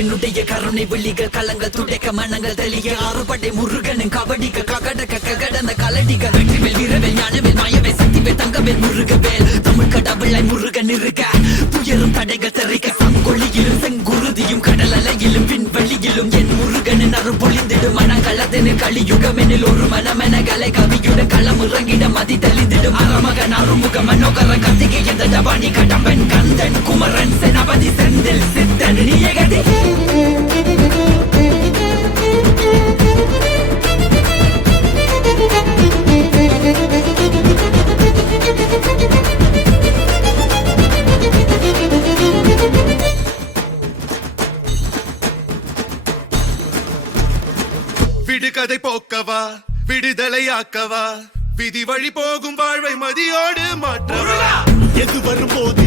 என்னுடைய கருணை விழிகள் களங்கள் துடைக்க மனங்கள் தெளிய ஆறுபடை முருகனின் கபடிக்க ககடக்க ககடந்த கலடிக்க வெற்றிவேல் வீரவேல் ஞானவேல் மாயவேல் சக்திவேல் தங்கவேல் முருகவேல் தமிழ் கடவுளை முருகன் இருக்க துயரும் தடைகள் தெரிக்க சங்கொழியிலும் செங்குருதியும் கடல் அலையிலும் விண்வெளியிலும் என் முருகனின் அருள் பொழிந்திடும் மனங்களதென கலியுகமெனில் ஒரு மனமென கலை கவியுடன் களம் இறங்கிட மதி தெளிந்திடும் அறமகன் அருமுக மனோகர கத்திகை எந்த டபானி கடம்பன் கந்தன் குமரன் செனபதி செந்தில் சித்தன் நீயகதி விடுகதை போக்கவா விடுதலையாக்கவா விதி வழி போகும் வாழ்வை மதியோடு மாற்றவா எது வரும்போது